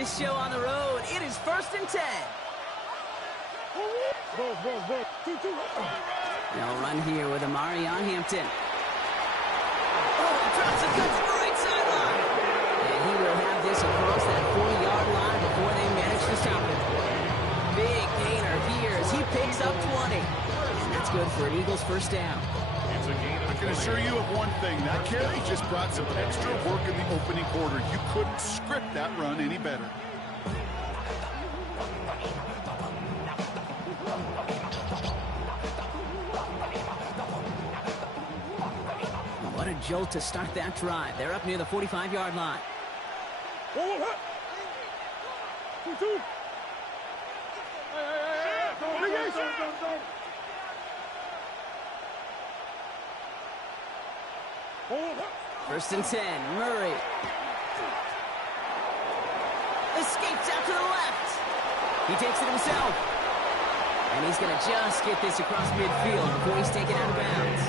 this show on the road. It is 1st and 10. They'll run here with Amari on Hampton. Oh, he drops a cut to the right sideline. And he will have this across that 40-yard line before they manage to stop it. Big gainer here as he picks up 20. And that's good for an Eagles first down. I can assure you of one thing. That carry just brought some extra work in the opening quarter. You couldn't script that run any better. What a jolt to start that drive. They're up near the 45-yard line. First and 10, Murray. Escapes out to the left. He takes it himself. And he's going to just get this across midfield before he's taken out of bounds.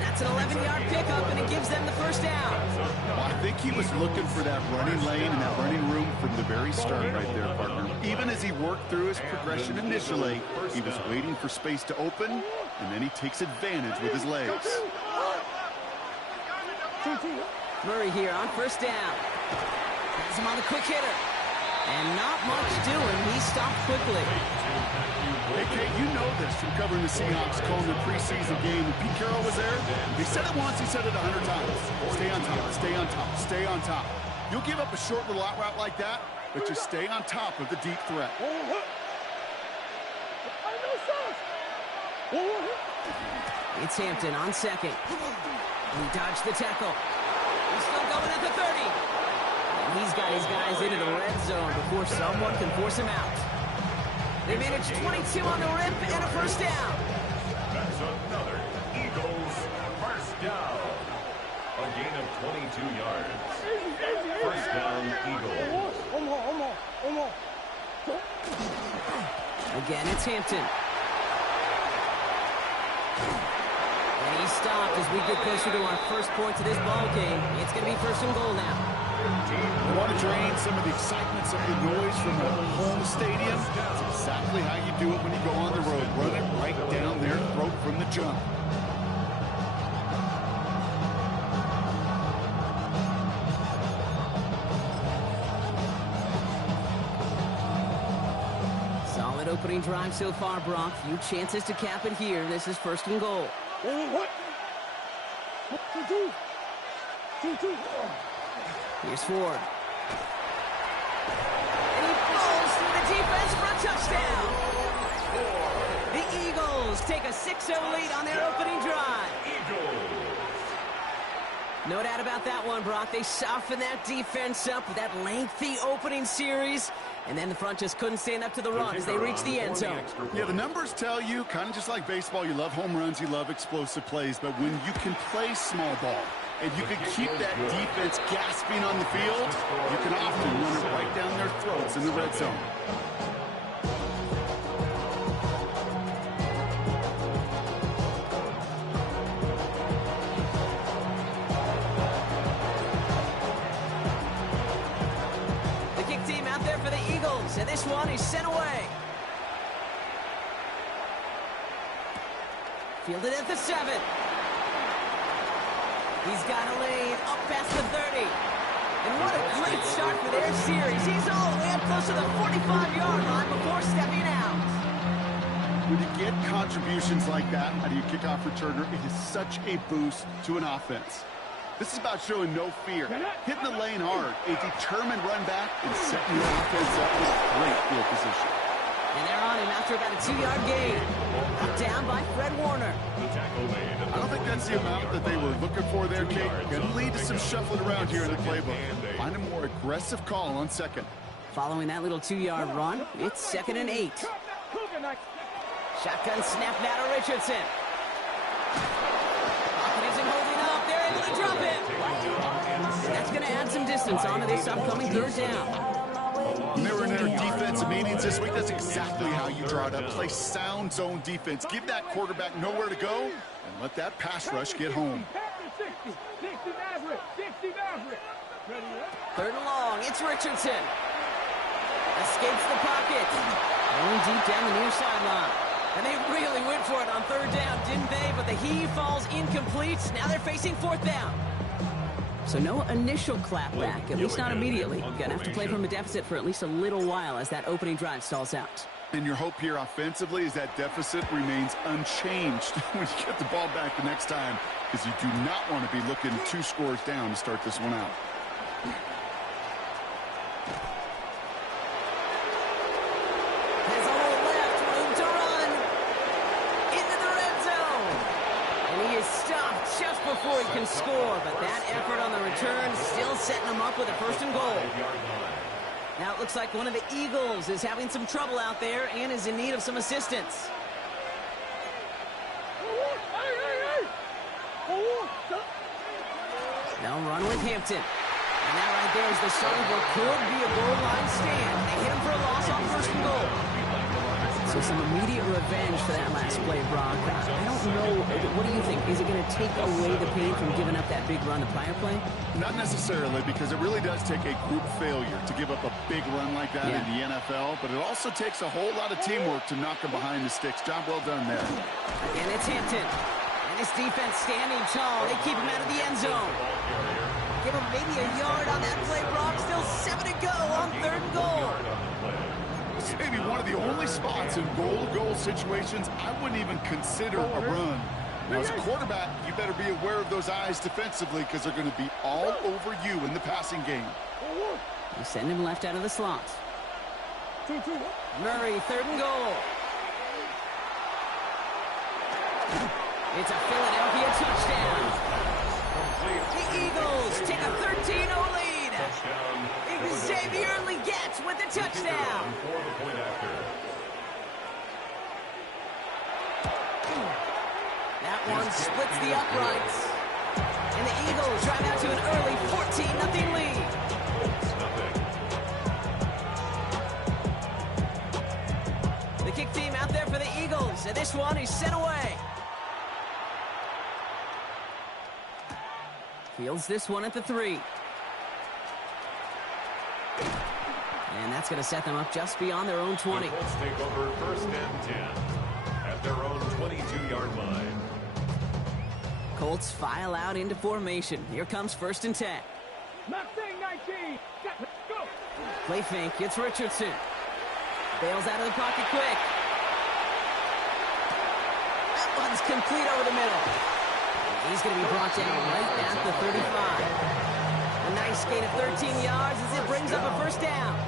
That's an 11-yard pickup, and it gives them the first down. Well, I think he was looking for that running lane and that running room from the very start right there, partner. Even as he worked through his progression initially, he was waiting for space to open, and then he takes advantage with his legs. Murray here on first down. Has him on the quick hitter. And not much doing. He stopped quickly. Hey, Kate, you know this from covering the Seahawks, calling the preseason game. When Pete Carroll was there, he said it once, he said it 100 times. Stay on top, stay on top, stay on top. You'll give up a short little out route like that, but just stay on top of the deep threat. It's Hampton on second. He dodged the tackle. He's still going at the 30. And he's got his guys into the red zone before someone can force him out. They managed 22 on the rip and a first down. That's another Eagles first down. A gain of 22 yards. First down, Eagles. Again, it's Hampton. And he stopped as we get closer to our first point to this ball game. It's going to be 1st and goal now. You want to drain some of the excitement, some of the noise from the home stadium? That's exactly how you do it when you go on the road. Run it right down their throat from the jump. Solid opening drive so far, Brock. Few chances to cap it here. This is 1st and goal. Here's Ford. And he falls through the defense for a touchdown. The Eagles take a 6-0 lead on their opening drive. No doubt about that one, Brock. They softened that defense up with that lengthy opening series. And then the front just couldn't stand up to the run as they reached the end zone. Yeah, the numbers tell you, kind of just like baseball, you love home runs, you love explosive plays. But when you can play small ball and you can keep that defense gasping on the field, you can often run it right down their throats in the red zone. And this one is sent away. Fielded at the 7. He's got a lane up past the 30. And what a great start for their series. He's all the way up close to the 45-yard line before stepping out. When you get contributions like that out of your kickoff returner, it is such a boost to an offense. This is about showing no fear, hitting the lane hard, a determined run back, and setting your offense up with great field position. And they're on him after about a 2-yard gain. Down by Fred Warner. I don't think that's the amount that they were looking for there, Kate. Going to lead to some shuffling around here in the playbook. Find a more aggressive call on second. Following that little 2-yard run, it's 2nd and 8. Shotgun snap now to Richardson. Pocket isn't holding up. They're able to drop it. That's going to add some distance onto this upcoming 3rd down. When they were in their defensive meetings this week, that's exactly how you draw it up. Play sound zone defense. Give that quarterback nowhere to go, and let that pass rush get home. 3rd and long. It's Richardson. escapes the pocket. Going deep down the near sideline. And they really went for it on third down, didn't they? But the heave falls incomplete. Now they're facing fourth down. So no initial clapback, at least not immediately. Gonna have to play from a deficit for at least a little while as that opening drive stalls out. And your hope here offensively is that deficit remains unchanged when you get the ball back the next time, because you do not want to be looking 2 scores down to start this one out. Has a hole left, room to run. Into the red zone. And he is stopped just before he can score, but that effort on the return still setting him up with a first and goal. Now it looks like one of the Eagles is having some trouble out there and is in need of some assistance. They'll run with Hampton. And that right there is the start of what could be a goal line stand. They hit him for a loss on first and goal. So some immediate revenge for that last play, Brock. I don't know. What do you think? Is it going to take away the pain from giving up that big run the prior play? Not necessarily, because it really does take a group failure to give up a big run like that in the NFL, but it also takes a whole lot of teamwork to knock him behind the sticks. Job well done there. And it's Hampton. And his defense standing tall. They keep him out of the end zone. Give him maybe a yard on that play, Brock. Still 7 to go on third and goal. It's maybe one of the only spots in goal-to-goal situations I wouldn't even consider a run. Now, as a quarterback, you better be aware of those eyes defensively, because they're going to be all over you in the passing game. They send him left out of the slot. Murray, third and goal. It's a Philadelphia touchdown. The Eagles take a 13-0 lead. Xavier Legette with the touchdown. That one splits the uprights. And the Eagles drive out to an early 14-0 lead. The kick team out there for the Eagles, and this one is sent away. Fields this one at the 3. And that's going to set them up just beyond their own 20. The Colts take over first and 10 at their own 22-yard line. Colts file out into formation. Here comes first and 10. Play fake. It's Richardson. Bails out of the pocket quick. That one's complete over the middle. He's going to be brought down right at the 35. A nice gain of 13 yards as it brings up a first down.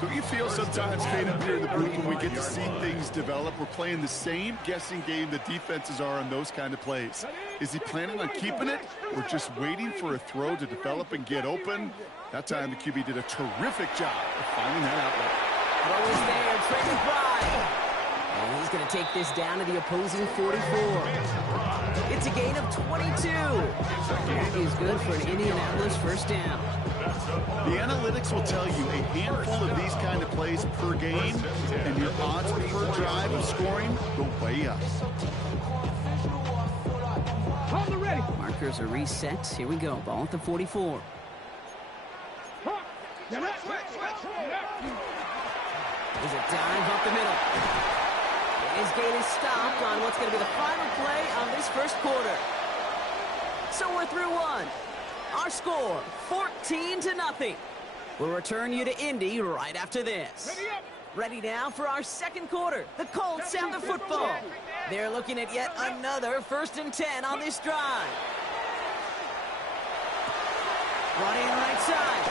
Do you feel sometimes, Kate, up here in the booth when we get to see things develop? We're playing the same guessing game that defenses are on those kind of plays. Is he planning on keeping it or just waiting for a throw to develop and get open? That time the QB did a terrific job of finding that outlet. Throw is there, Trey McBride. And he's going to take this down to the opposing 44. It's a gain of 22. That is good for an Indianapolis first down. The analytics will tell you a handful of these kind of plays per game, and your odds per drive of scoring go way up. Markers are reset. Here we go. Ball at the 44. There's a dive up the middle. His gain is stopped on what's going to be the final play of this first quarter. So we're through one. Our score, 14-0. We'll return you to Indy right after this. Ready now for our second quarter. The Colts have the football. They're looking at yet another first and 10 on this drive. Running right side.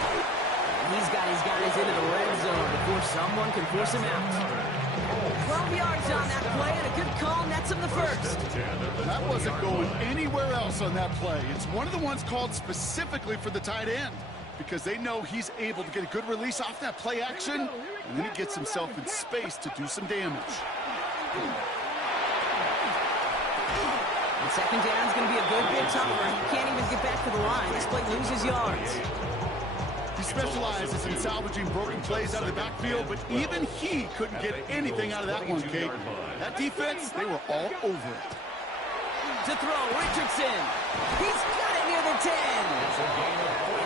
He's got his guys into the red zone before someone can force him out. 12 yards on that play, and a good call nets him the first. That wasn't going anywhere else on that play. It's one of the ones called specifically for the tight end, because they know he's able to get a good release off that play action, and then he gets himself in space to do some damage. And second down is going to be a good bit tougher. He can't even get back to the line. This play loses yards. He specializes in salvaging broken plays out of the backfield, but even he couldn't get anything out of that one, Kate. That defense, they were all over it. To throw, Richardson. He's got it near the 10.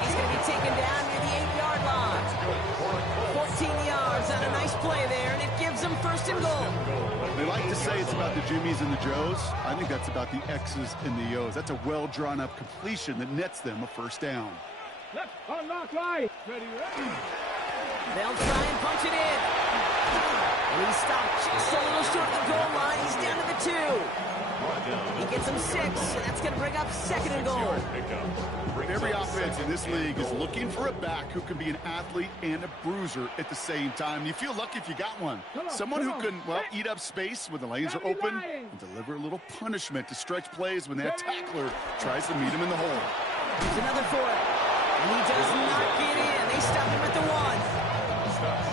He's going to be taken down near the 8-yard line. 14 yards on a play there, and it gives them first and goal. They like to say it's about the Jimmies and the Joes. I think that's about the X's and the O's. That's a well-drawn-up completion that nets them a first down. Left unlock line. Ready, ready. They'll try and punch it in. And he's stopped just a little short of the goal line. He's down to the 2. He gets him 6, and that's going to bring up second and goal. Every offense in this league is looking for a back who can be an athlete and a bruiser at the same time. You feel lucky if you got one. Someone who can, well, eat up space when the lanes are open and deliver a little punishment to stretch plays when that tackler tries to meet him in the hole. Here's another for it. And he does not get in. They stop him at the 1.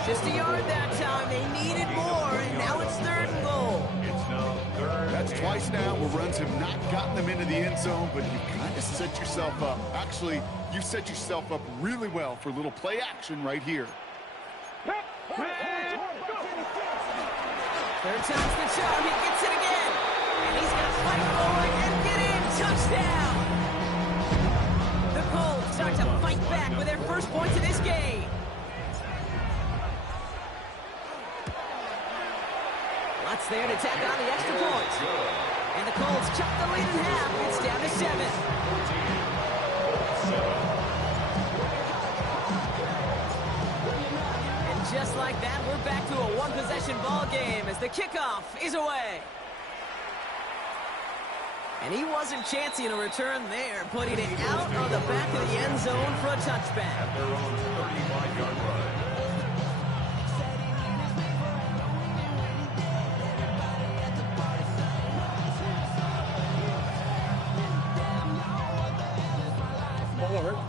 Just a yard that time. They needed more, and now it's third and goal. That's twice now where runs have not gotten them into the end zone, but you kind of set yourself up. Actually, you set yourself up really well for a little play action right here. Third time's the charm. He gets it again. And he's going to fight forward and get in. Touchdown. The Colts start to fight back with their first points of this game. Lutz there to tack on the extra point. And the Colts chop the lead in half. It's down to 7. And just like that, we're back to a one-possession ball game as the kickoff is away. And he wasn't chancing a return there, putting it out on the back of the end zone for a touchback. At their own 35-yard line.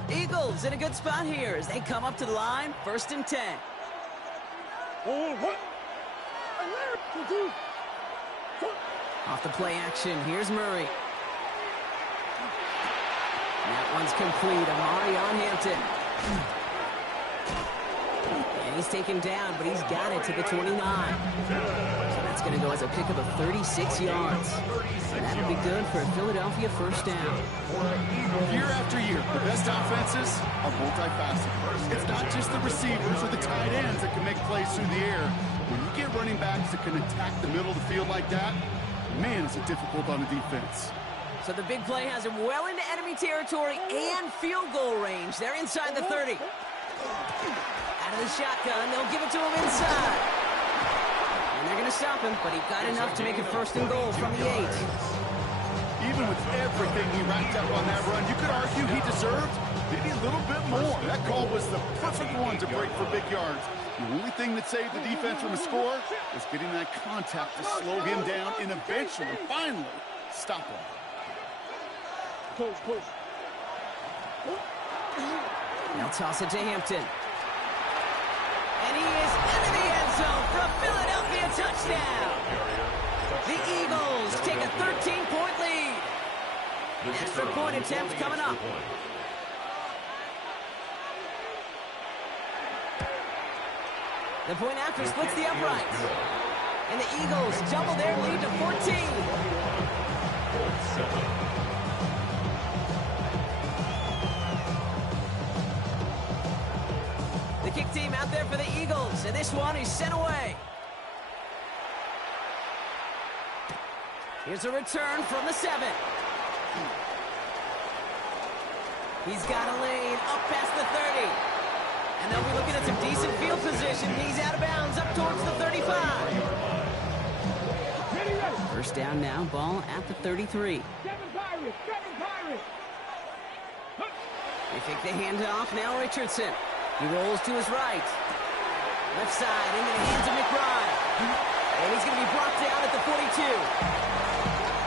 Eagles in a good spot here as they come up to the line, 1st and 10. Off the play action, here's Murray. And that one's complete. Amari on Hampton. And he's taken down, but he's got it to the 29. So that's going to go as a pickup of 36 yards. That'll be good for a Philadelphia first down. Year after year, the best offenses are multifaceted. It's not just the receivers or the tight ends that can make plays through the air. When you get running backs that can attack the middle of the field like that, man, is it difficult on the defense. So the big play has him well into enemy territory and field goal range. They're inside the 30. Out of the shotgun, they'll give it to him inside. And they're going to stop him, but he got enough to make it 1st and goal from the 8. Even with everything he racked up on that run, you could argue he deserved maybe a little bit more. That call was the perfect one to break for big yards. The only thing that saved the defense from a score was getting that contact to slow him down and eventually, finally, stop him. They'll toss it to Hampton. And he is into the end zone for a Philadelphia touchdown. The Eagles take a 13-point lead. Extra point attempt coming up. The point after splits the uprights. And the Eagles double their lead to 14. The kick team out there for the Eagles, and this one is sent away. Here's a return from the 7. He's got a lane up past the 30. And they'll be looking at some decent field position. He's out of bounds up towards the 35. First down now, ball at the 33. They take the handoff, now Richardson. He rolls to his right. Left side into the hands of McBride. And he's going to be brought down at the 42.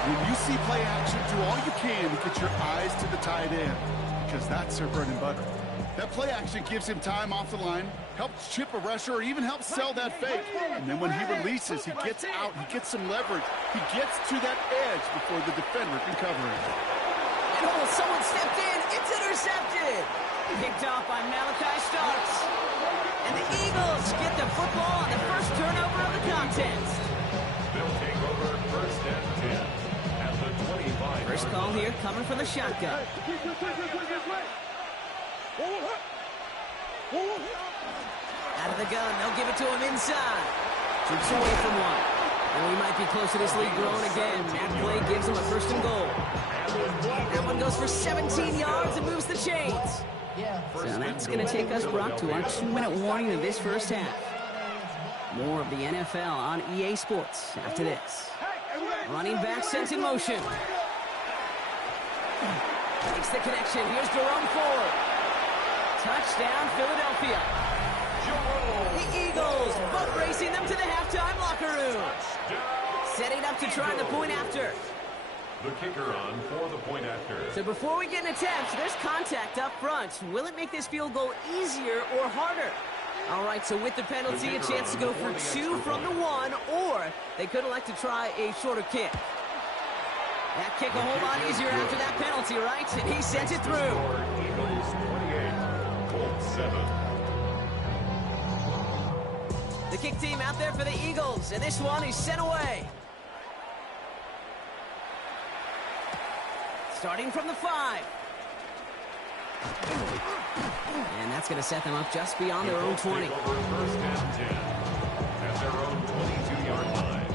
When you see play action, do all you can to get your eyes to the tight end, because that's their bread and butter. That play action gives him time off the line, helps chip a rusher, or even helps sell that fake. And then when he releases, he gets out, he gets some leverage. He gets to that edge before the defender can cover him. And oh, someone stepped in. It's intercepted. Picked off by Malachi Starks. And the Eagles get the football on the first turnover of the contest. They'll take over 1st and 10 at the 25. First call here coming from the shotgun. Out Out of the gun, they'll give it to him inside. Troops away from one. And we might be close to this lead growing again. That play gives him a first and goal. That one goes for 17 yards and moves the chains. So that's going to take us, Brock, to our 2-minute warning of this first half. More of the NFL on EA Sports after this. Running back sent in motion. Makes the connection. Here's Jerome Ford. Touchdown, Philadelphia. The Eagles boat racing them to the halftime locker room. Setting up to try the point after. The kicker on for the point after. So before we get an attempt, there's contact up front. Will it make this field goal easier or harder? All right, so with the penalty, a chance to go for 2 from the 1, or they could elect to try a shorter kick. That kick a whole lot easier after that penalty, right? And he sent it through. Eagles 28, Colts 7. The kick team out there for the Eagles, and this one is sent away. Starting from the 5. And that's going to set them up just beyond their own 20. First and 10 at their own 22-yard line.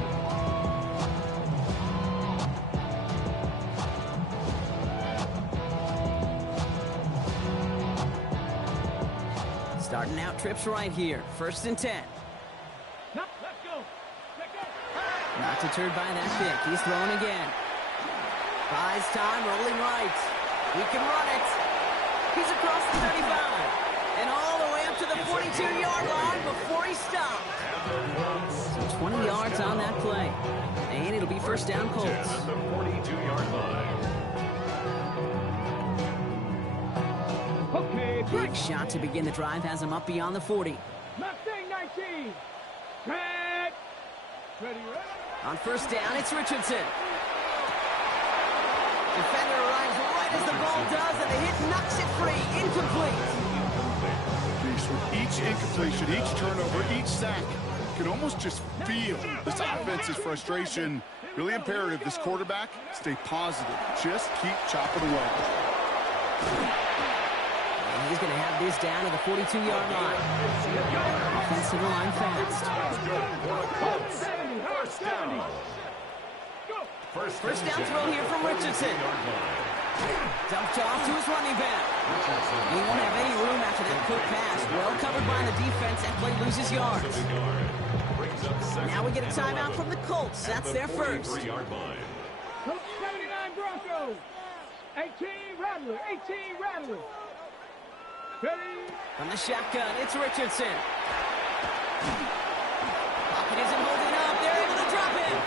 Starting out trips right here. First and 10. Let's go. Let's go. Not deterred by that kick. He's throwing again. Buys time, rolling right. He can run it. He's across the 35. And all the way up to the 42-yard line before he stopped. So 20 yards on that play. And it'll be first down Colts. At the 42-yard line. Okay, Big shot to begin the drive has him up beyond the 40. Mustang 19. Red. Ready. On first down, it's Richardson. Defender arrives right as the ball does, and the hit knocks it free. Incomplete. With each incompletion, each turnover, each sack, you can almost just feel this offense's frustration. Really imperative this quarterback stay positive. Just keep chopping away. And he's going to have this down to the 42-yard line. Offensive line fast. First down. First down throw here from Richardson. Dumped off to his running back. He won't have any room after that quick pass. Well covered by the defense. That play loses yards. Now we get a timeout from the Colts. That's their first. Colts 79 Broncos. 18 Rattler. 18 Rattler. Ready. From the shotgun, it's Richardson. Pocket isn't holding up. They're able to drop it.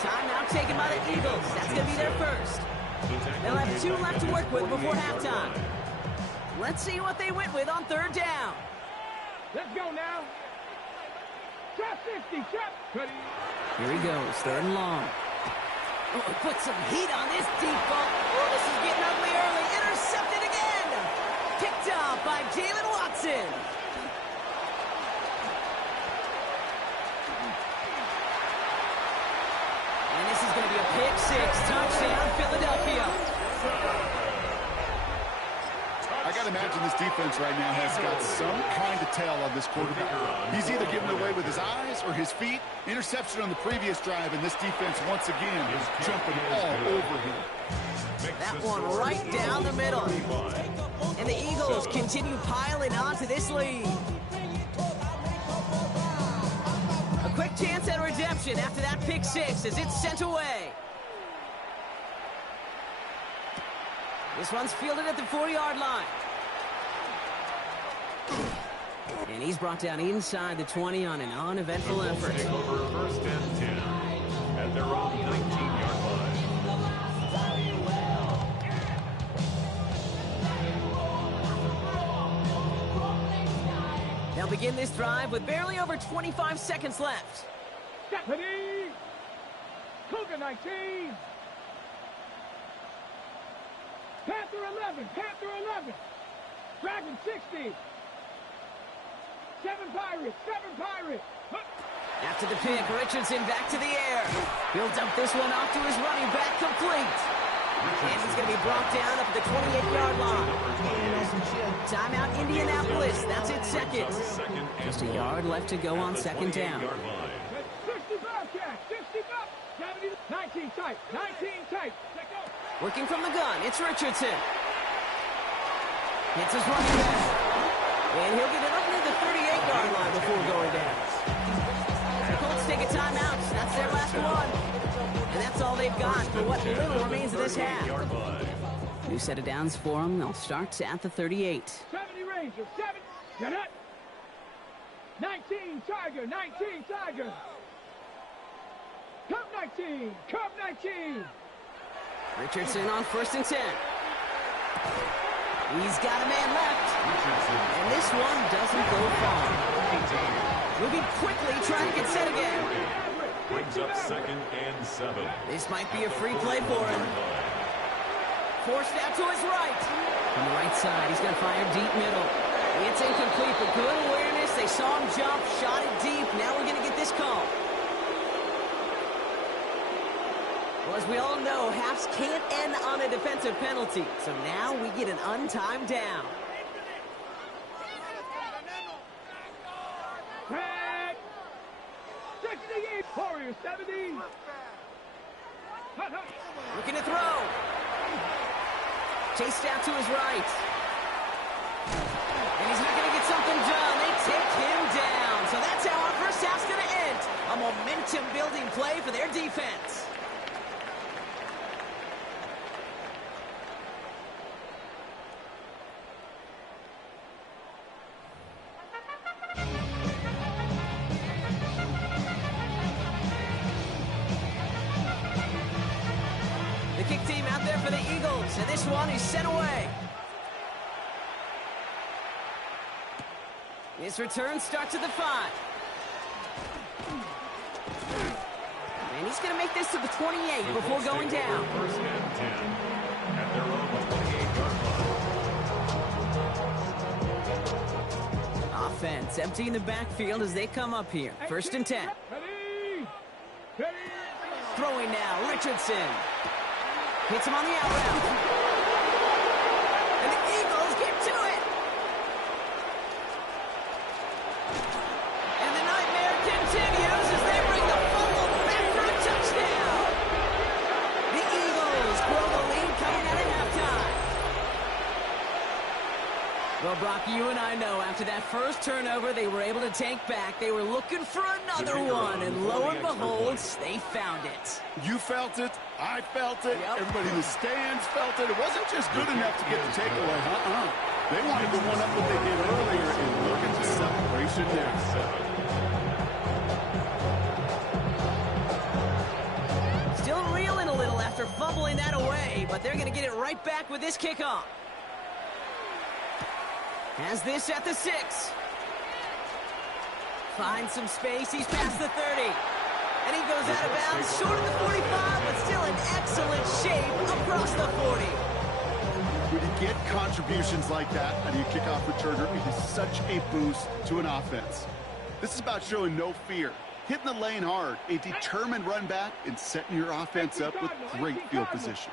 Timeout taken by the Eagles. That's going to be their first. They'll have 2 left to work with before halftime. Let's see what they went with on third down. Let's go now. Trap 50. Trap. Ready. Here he goes, third and long. Oh, put some heat on this deep ball. Oh, this is getting ugly early. Intercepted again. Picked up by Jalen Watson. And this is going to be a pick 6. Touchdown, Philadelphia. I got to imagine this defense right now has got some kind of tell on this quarterback. He's either giving away with his eyes or his feet. Interception on the previous drive, and this defense once again is jumping all over him. That one right down the middle. And the Eagles continue piling on to this lead. A quick chance at redemption after that pick 6 as it's sent away. This one's fielded at the 40-yard line. And he's brought down inside the 20 on an uneventful effort. Take over first and 10 at their own 19-yard line. They'll begin this drive with barely over 25 seconds left. Deputy. Cougar 19. Panther 11. Panther 11. Dragon 60. 7 Pirates. 7 Pirates. After the pick, Richardson back to the air. He'll dump this one off to his running back, complete. And he's going to be brought down up at the 28-yard line. Timeout, Indianapolis. That's it, seconds. Just a yard left to go on second down. 60 Bobcats, 60 Bob. 19 tight, 19 tight. Working from the gun, it's Richardson. Hits his running back. And he'll get it up near the 38-yard line before going down. The Colts take a timeout. That's their last one. And that's all they've got for what little remains of this half. New set of downs for them. They'll start at the 38. 70 Rangers, 7. Get it. 19 Tiger, 19 Tiger. Come 19, come 19. Richardson on 1st and 10. He's got a man left. And this one doesn't go far. Moving quickly, trying to get set again. Brings up 2nd and 7. This might be a free play for him. Forced out to his right. On the right side, he's going to fire deep middle. It's incomplete, but good awareness. They saw him jump, shot it deep. Now we're going to get this call. Well, as we all know, halves can't end on a defensive penalty. So now we get an untimed down. Tag. 68, Warriors, 70. Looking to throw. Chased out to his right. And he's not going to get something done. They take him down. So that's how our first half's going to end. A momentum-building play for their defense. The kick team out there for the Eagles, and this one is sent away. His return starts at the 5. And he's going to make this to the 28 before going down. 1st and 10 at their own 28-yard line. Offense emptying the backfield as they come up here. 1st and 10. Ready. Ready. Throwing now, Richardson. Hits him on the out route. And the Eagles get to it. And the nightmare continues as they bring the fumble back for a touchdown. The Eagles grow the lead coming out at halftime. Well, Brock, you and I know after that first turnover they were able to take back. They were looking for another one, and lo and behold, they found it. You felt it. I felt it. Yep. Everybody in the stands felt it. It wasn't just good enough to get the takeaway. They wanted to one up what they did earlier, and look at the celebration there. Still reeling a little after fumbling that away, but they're going to get it right back with this kickoff. Has this at the 6. Finds some space. He's past the 30. And he goes out of bounds, short of the 45, but still in excellent shape across the 40. When you get contributions like that out of your kickoff returner, it is such a boost to an offense. This is about showing no fear, hitting the lane hard, a determined run back, and setting your offense up with great field position.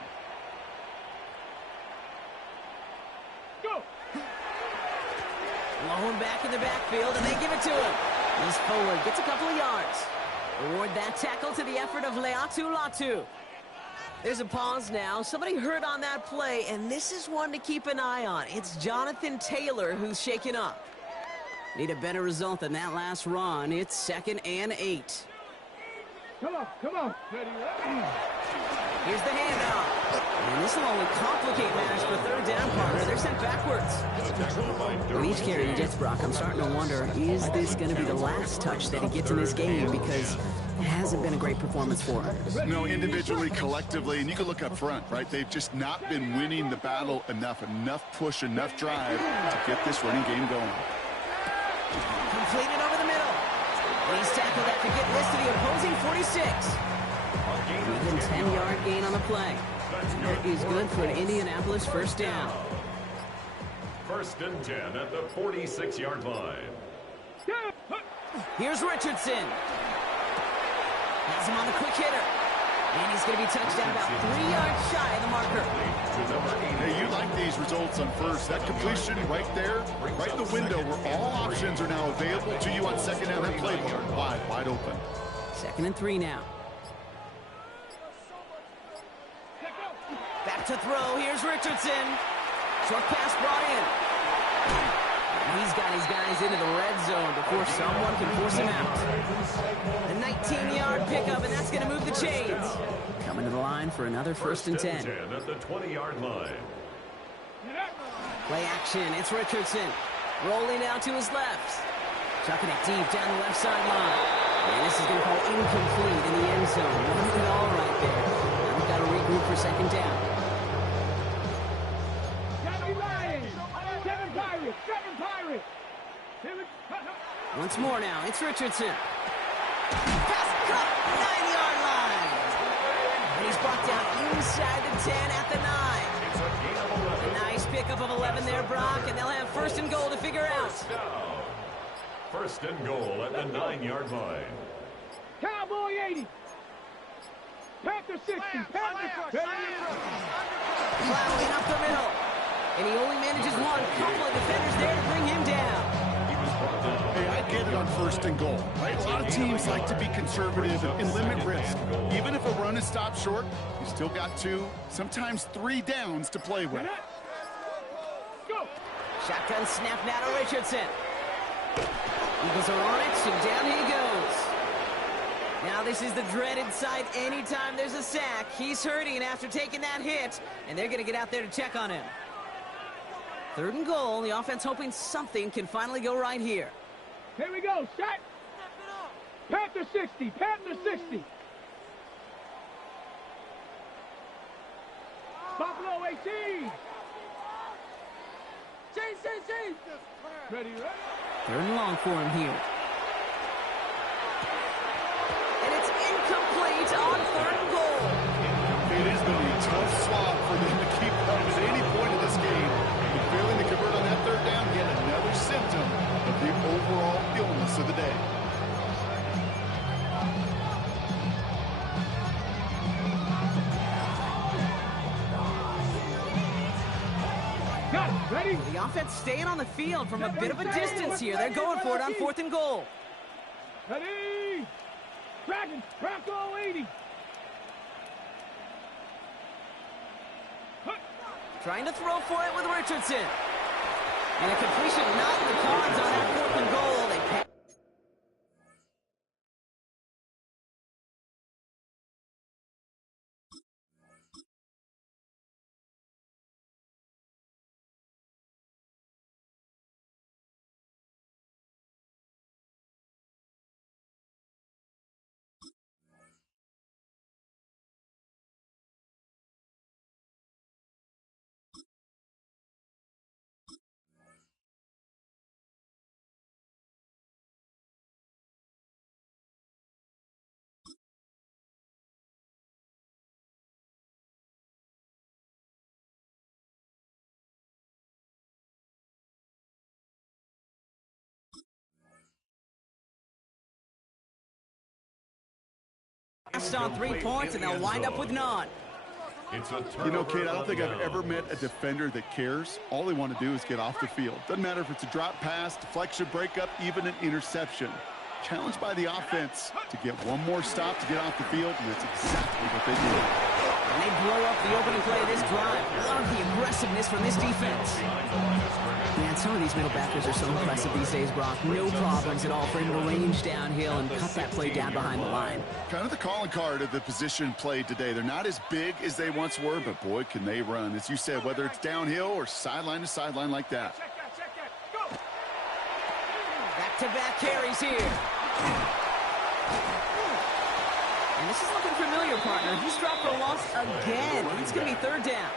Go. Blowing back in the backfield, and they give it to him. He's forward, gets a couple of yards. Award that tackle to the effort of Leatu Latu. There's a pause now. Somebody hurt on that play, and this is one to keep an eye on. It's Jonathan Taylor who's shaken up. Need a better result than that last run. It's 2nd and 8. Come on, come on. Ready, ready. Here's the handoff. And this will only complicate matters for 3rd down, partner. They're sent backwards. With each carry he gets, Brock, I'm starting to wonder, is this going to be the last touch that he gets in this game? Because it hasn't been a great performance for him. No, individually, collectively, and you can look up front, right? They've just not been winning the battle enough push, enough drive to get this running game going. Completed over the middle. He's tackled after getting this to the opposing 46. Even 10-yard gain on the play. That is good for an Indianapolis 1st down. 1st and 10 at the 46-yard line. Here's Richardson. Has him on the quick hitter. And he's going to be touched down about 3 yards shy of the marker. Hey, you like these results on first. That completion right there, right in the window where all options are now available to you on second down, that playbook wide open. 2nd and 3 now. Back to throw. Here's Richardson. Short pass brought in. He's got his guys into the red zone before someone can force him out. A 19-yard pickup, and that's going to move the chains. Coming to the line for another 1st and 10. At the 20-yard line. Play action. It's Richardson. Rolling out to his left. Chucking it deep down the left sideline. And this is going to call incomplete in the end zone. Running it all right there. Now we've got to regroup for 2nd down. Once more now, it's Richardson. Pass cut, 9-yard line. And he's brought down inside the 10 at the 9. A nice pickup of 11 there, Brock, and they'll have 1st and goal to figure out. 1st and goal at the 9-yard line. Cowboy 80. Panther 60. Panther 40. Plowing up the middle. And he only manages one. Couple of defenders there to bring him down. Hey, I get it on 1st and goal, right? A lot of teams like to be conservative and limit risk. Even if a run is stopped short, you still got 2, sometimes 3 downs to play with. Go. Shotgun snap now to Richardson. Eagles are on it, and down he goes. Now this is the dreaded sight anytime there's a sack. He's hurting after taking that hit, and they're going to get out there to check on him. 3rd and goal. The offense hoping something can finally go right here. Here we go. Shot. Panther 60. Panther 60. Buffalo 18. Ready. 3rd and long for him here. And it's incomplete on 3rd and goal. It is going to be a tough slog for them to keep up at any point in this game. And failing to convert on that 3rd down, yet another symptom of the overall illness of the day. Got it. Ready. The offense staying on the field from a bit of a distance here. They're going for it on 4th and goal. Ready. Dragon. Bronco 80. Trying to throw for it with Richardson. And a completion not in the cards on that 4th and goal. They pass. On 3 points, and they'll wind up with none. You know, Kate, I don't think I've ever met a defender that cares. All they want to do is get off the field. Doesn't matter if it's a drop pass, deflection, breakup, even an interception. Challenged by the offense to get one more stop to get off the field, and that's exactly what they do. And they blow up the opening play of this drive. Love the aggressiveness from this defense. Man, some of these middle backers are so impressive these days, Brock. No problems at all for him to range downhill and cut that play down behind the line. Kind of the calling card of the position played today. They're not as big as they once were, but boy, can they run. As you said, whether it's downhill or sideline to sideline like that. Go. Back-to-back carries here. And this is looking familiar, partner. He's dropped for a loss again. It's going to be 3rd down.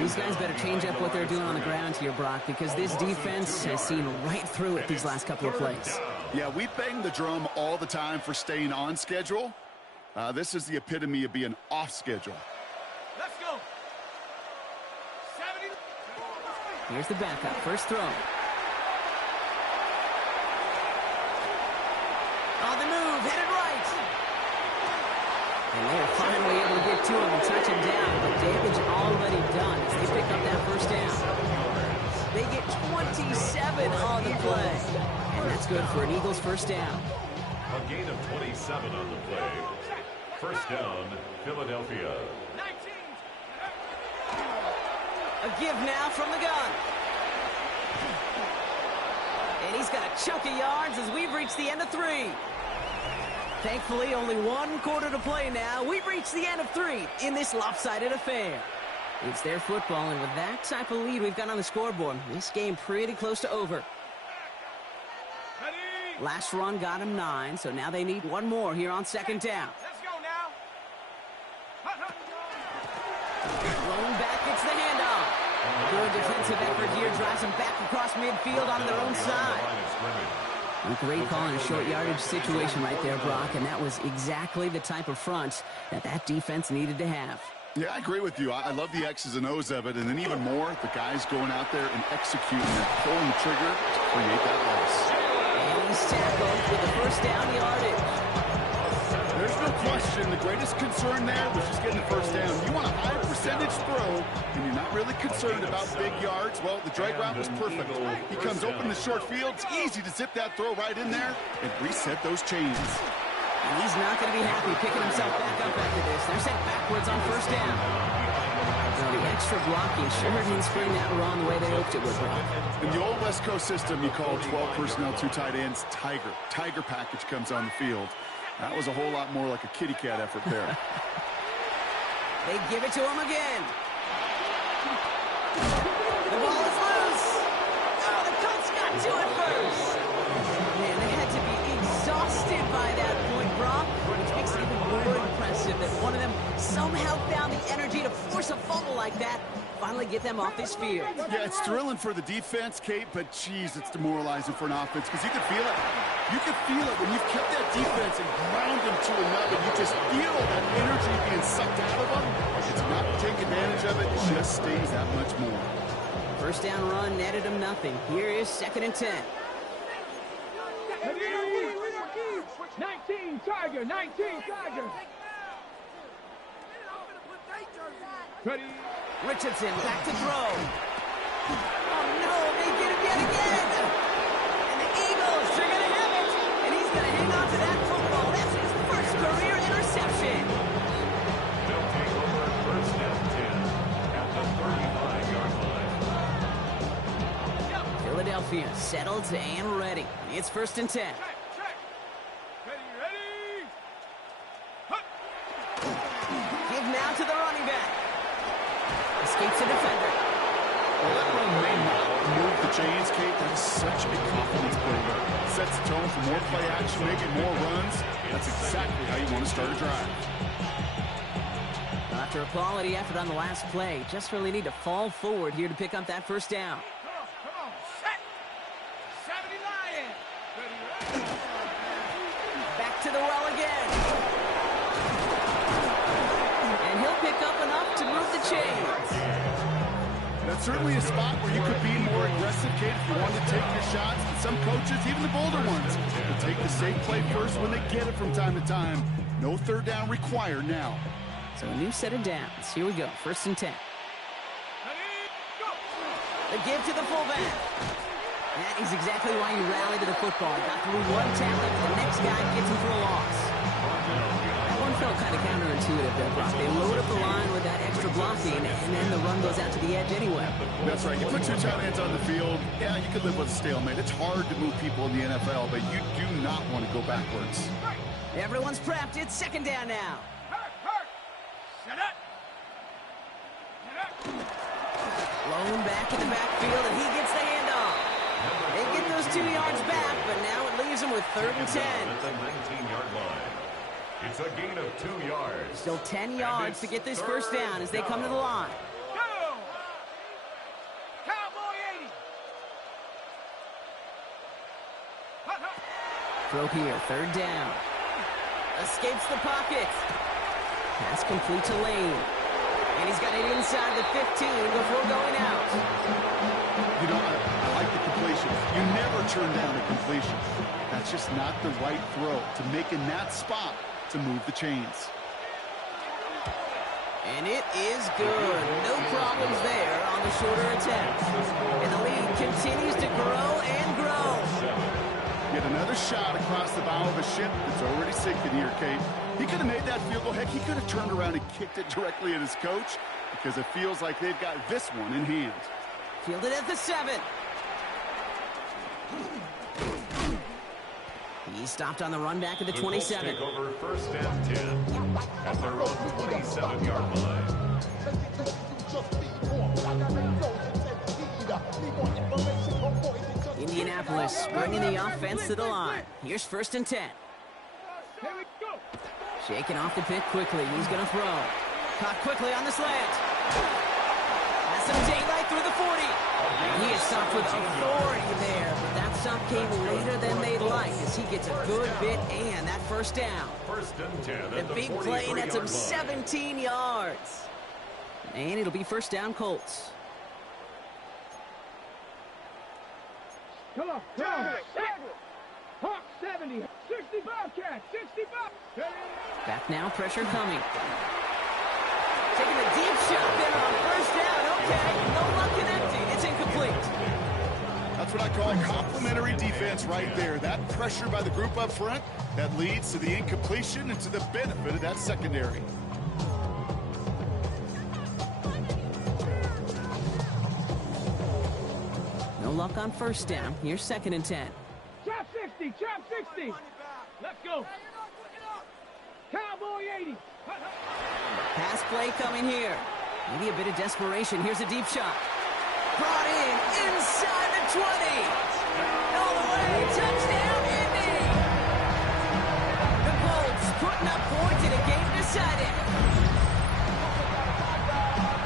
These guys better change up what they're doing on the ground here, Brock, because this defense has seen right through it these last couple of plays. Yeah, we bang the drum all the time for staying on schedule. This is the epitome of being off schedule. Let's go. 70. Here's the backup. First throw. On the move, headed right. And they're get to him and touch him down, but damage already done as they pick up that first down. They get 27 on the play, and that's good for an Eagles first down. A gain of 27 on the play. First down, Philadelphia. A give now from the gun. And he's got a chunk of yards as we've reached the end of 3. Thankfully, only 1 quarter to play now. We've reached the end of 3 in this lopsided affair. It's their football, and with that type of lead we've got on the scoreboard, this game pretty close to over. Last run got him 9, so now they need 1 more here on second down. Let's go now. Thrown back, it's the handoff. Good defensive effort here, drives them back across midfield on their own side. A great call in a short yardage situation right there, Brock, and that was exactly the type of front that defense needed to have. Yeah, I agree with you. I love the X's and O's of it, and then even more, the guys going out there and executing and pulling the trigger to create that loss. And he's tackled with the first down yardage. There's no question. The greatest concern there was just getting the first down. You want a high percentage throw, and you're not really concerned about big yards. Well, the drag route was perfect. He comes open in the short field. It's easy to zip that throw right in there and reset those chains. And he's not going to be happy picking himself back up after this. They're sent backwards on first down. Now, the extra blocking sure didn't spring that run the way they hoped it would, Brock. In the old West Coast system, you call 12 personnel, 2 tight ends, Tiger. Tiger package comes on the field. That was a whole lot more like a kitty cat effort there. They give it to him again. The ball is loose. Oh, the Colts got to it first. Man, they had to be exhausted by that point, Brock, which makes it even more impressive that one of them somehow found the energy to force a fumble like that, finally get them off this field. Yeah, it's thrilling for the defense, Kate, but, geez, it's demoralizing for an offense because you can feel it. You can feel it when you've kept that defense and ground them to another. You just feel that energy being sucked out of them. It's not to take advantage of it. It just stays that much more. First down run netted him nothing. Here is 2nd and 10. 19 Tiger, 19 Tiger. Ready? Richardson back to throw. Oh no, they did it yet again. And the Eagles are going to have it. And he's going to hang on to that football. That's his first career interception. They'll take over first and 10 at the 35-yard line. Philadelphia settled and ready. It's 1st and 10. Check. Ready? Give now to the running back. Escapes the defender. Well, that run may not move the chains, Kate. That is such a confidence builder. Sets the tone for more play action, making more runs. That's exactly how you want to start a drive. After a quality effort on the last play, just really need to fall forward here to pick up that first down. Come on. Set. 70 Lion. Ready? Back to the well again. And he'll pick up enough to move the chains. That's certainly a spot where you could be more aggressive, Kate, if you wanted to take your shots. But some coaches, even the bolder ones, will take the safe play first when they get it from time to time. No third down required now. So a new set of downs. Here we go. 1st and 10. The give to the fullback. That is exactly why you rally to the football. Got through one tackle, the next guy gets him for a loss. That one felt kind of counterintuitive there, Brock. They load up the line with that extra blocking, and then the run goes out to the edge anyway. That's right. You put 2 tight ends on the field, yeah, you could live with a stalemate. It's hard to move people in the NFL, but you do not want to go backwards. Everyone's prepped. It's 2nd down now. Set up. Blown back in the backfield, and he gets the handoff. They get those 2 yards back, but now it leaves them with 3rd and 10. At the 19-yard line. It's a gain of 2 yards. Still 10 yards to get this first down as they come to the line. Go! Cowboy 80. Throw here, 3rd down. Escapes the pocket. Pass complete to Lane. And he's got it inside the 15 before going out. You know, I like the completion. You never turn down a completion. That's just not the right throw to make in that spot to move the chains. And it is good. No problems there on the shorter attempt. And the lead continues to grow and grow. Get another shot across the bow of a ship that's already sinking here, Kate. He could have made that field goal. Heck, he could have turned around and kicked it directly at his coach because it feels like they've got this one in hand. Fielded at the 7. He stopped on the run back at the 27. Take over first and 10 at their own 27-yard line. Indianapolis bringing the offense to the line. Here's first and 10. Here we go. Shaking off the pick quickly. He's going to throw. Caught quickly on the slant. Has some daylight through the 40. And he is stopped with authority there. But that stop came later than they'd like as he gets a good bit and that first down. First and 10 The at the big play nets him 43-yard line. 17 yards. And it'll be first down Colts. Come on. Hawk 70. 60 Bobcat. 60 Bobcat. Back now, pressure coming. Taking a deep shot there on first down. Okay, no luck connecting. It's incomplete. That's what I call complimentary defense right there. That pressure by the group up front, that leads to the incompletion and to the benefit of that secondary. No luck on first down. Here's second and 10. Chop 60. Chop 60. Let's go. Cowboy 80. Pass play coming here. Maybe a bit of desperation. Here's a deep shot. Brought in inside the 20. All the way. Touchdown, Indy. The Colts putting up points in a game decided.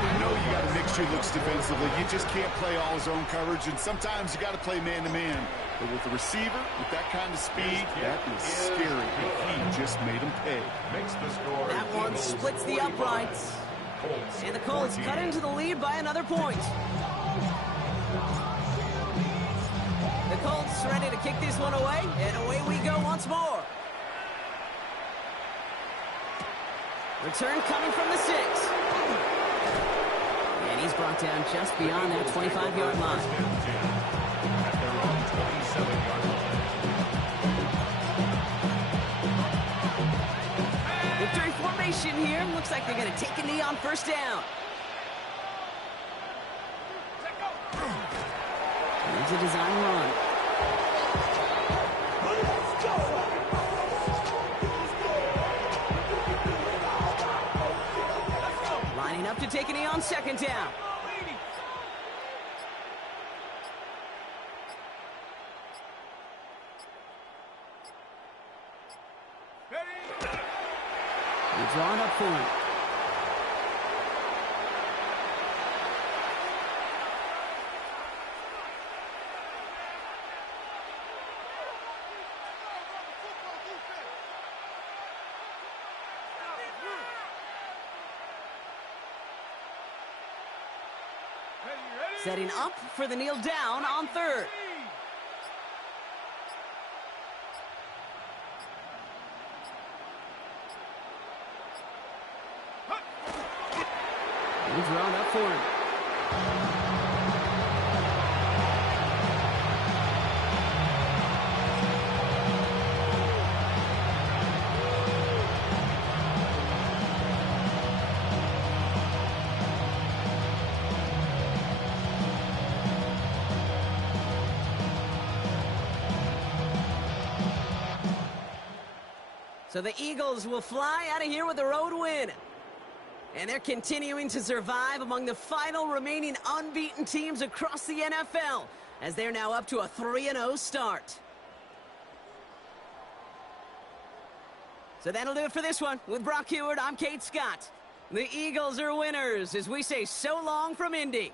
You know you got to mix your looks defensively. You just can't play all zone coverage, and sometimes you got to play man-to-man. But with the receiver, with that kind of speed, that is scary. And he just made him pay. Makes the score. That one splits the uprights. Colts And the Colts 14. cut into the lead by another point. The Colts ready to kick this one away, and away we go once more. Return coming from the 6. And he's brought down just beyond that 25-yard line. First and 10 at their own 27-yard line. Victory formation here. Looks like they're going to take a knee on first down. Here's a design run. Lining up to take a knee on second down. He's drawn up for it. Setting up for the kneel down on third. He's drawn up for it. So the Eagles will fly out of here with a road win. And they're continuing to survive among the final remaining unbeaten teams across the NFL as they're now up to a 3-0 start. So that'll do it for this one. With Brock Heward, I'm Kate Scott. The Eagles are winners as we say so long from Indy.